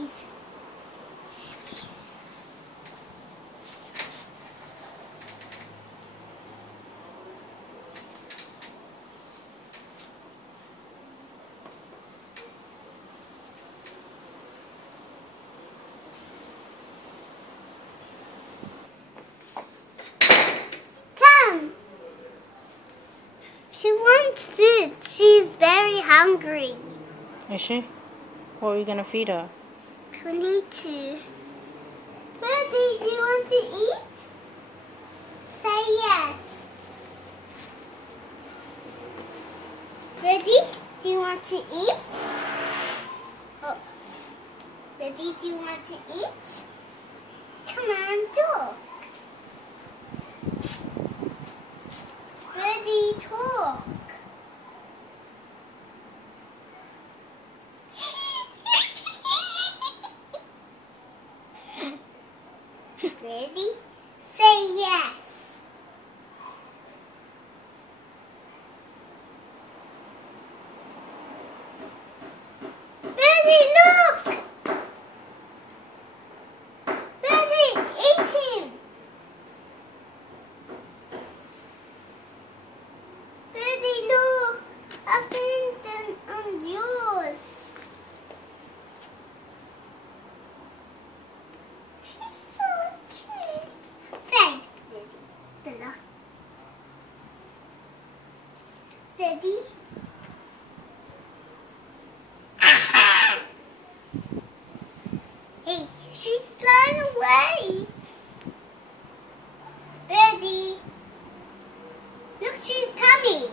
He's Come. She wants food. She's very hungry. Is she? What are you gonna feed her? We need to. Birdie, do you want to eat? Say yes. Birdie, do you want to eat? Oh. Birdie, do you want to eat? Come on, talk. Birdie, talk. Ready? Say yes. Birdie, look! Birdie, eat him! Birdie, look! I found them on yours. She's so cute. Thanks, Birdie. Good luck. Birdie? Hey, she's flying away. Birdie. Look, she's coming.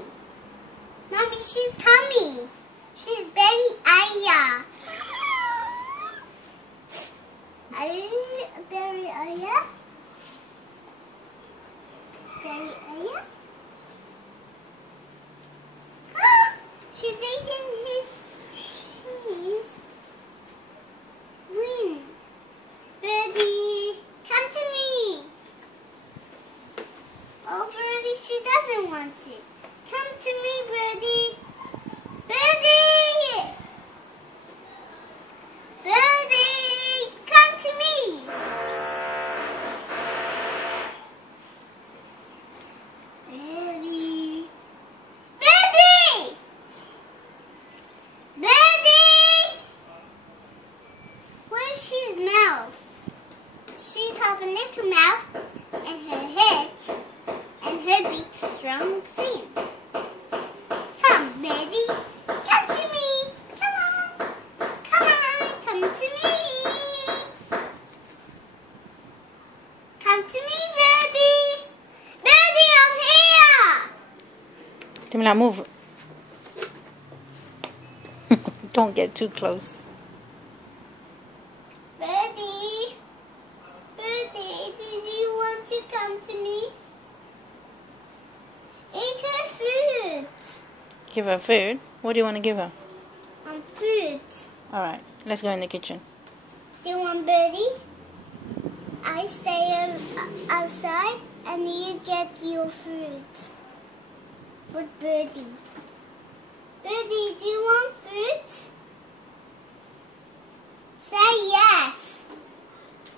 Mommy, she's coming. She's very Aya. Are you very Aya? Very Aya? She's eating his cheese. Win. Birdie, come to me. Oh, Birdie, she doesn't want it. Come to me, Birdie. Birdie! Birdie, come to me. Birdie. Birdie! Birdie! Where's his mouth? She has a little mouth and her head and her beak strong thin. Come, Birdie. Come to me. Come on. Come on. Come to me. Come to me, Birdie. Birdie, I'm here. Timla, move. Don't get too close. Birdie. Birdie, did you want to come to me? Eat her food. Give her food. What do you want to give her? Food. Alright, let's go in the kitchen. Do you want Birdie? I stay outside and you get your food. For Birdie. Birdie, do you want food? Say yes.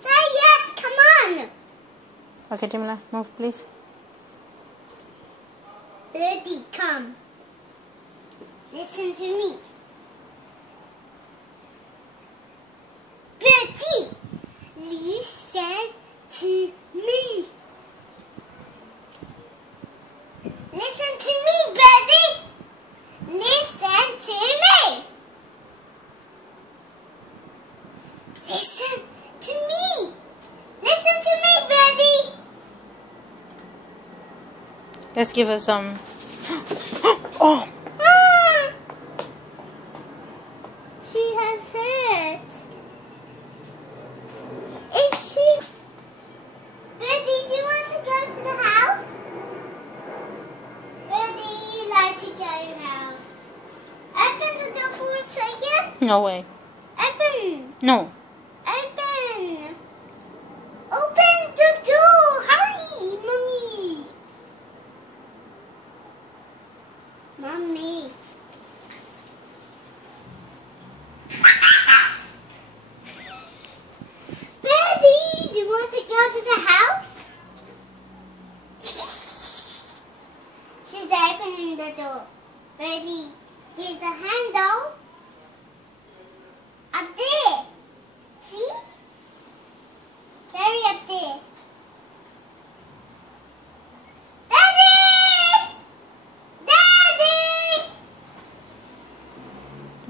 Say yes, come on. Okay, Timla, move please. Birdie, come. Listen to me. Birdie, listen to me. Listen to me, Birdie. Listen to me. Listen to me. Listen to me, Birdie. Let's give her some. Oh! She has hurt. Is she? Birdie, do you want to go to the house? Birdie, you like to go now. Open the door for a second. No way. Open. No. Open. Open the door. Hurry, Mommy. Mommy.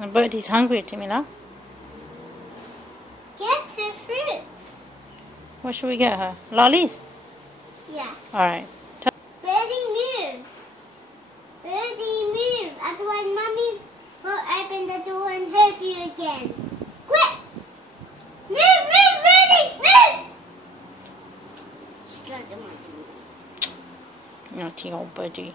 The birdie's hungry, Timila. Get her fruits. What should we get her? Lollies? Yeah. Alright. Birdie, move. Birdie, move. Otherwise, Mommy will open the door and hurt you again. Quick! Move, move, Birdie, move! She doesn't want to move. Naughty old birdie.